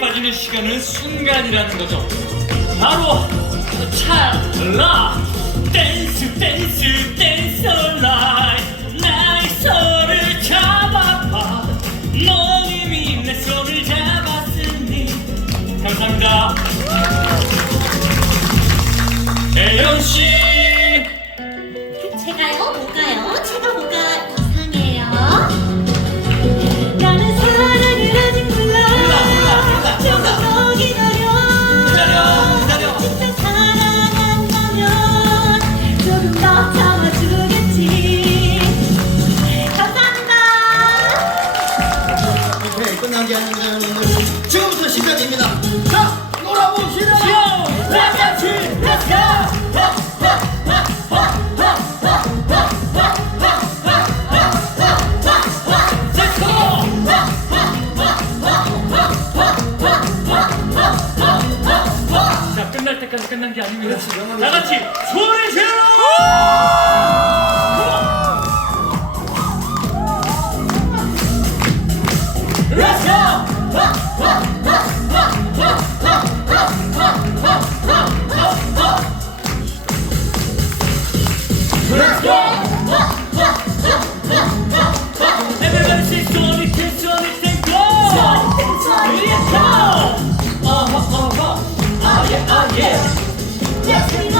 빠지는 시간은 순간이라는 거죠. 바로 찰나. 댄스 댄스 댄스 라이 나의 손을 잡아봐. 넌 이미 내 손을 잡았으니. 감사합니다. 재현 씨. 제가요? 뭐가요? 제가 뭐가 이상해요? 나는 사랑을 아직 몰라 몰라, 조금 몰라. 더 기다려 기다려, 기다려. 진짜 사랑한다면 조금 더 참아주겠지 감사합니다 오케이 끝난 게 아닙니다 여러분들 지금부터 시작입니다 자 놀아봅시다 끝날 때까지 끝난 게 아닙니다. 다 같이 소리 질러! Go! Yes,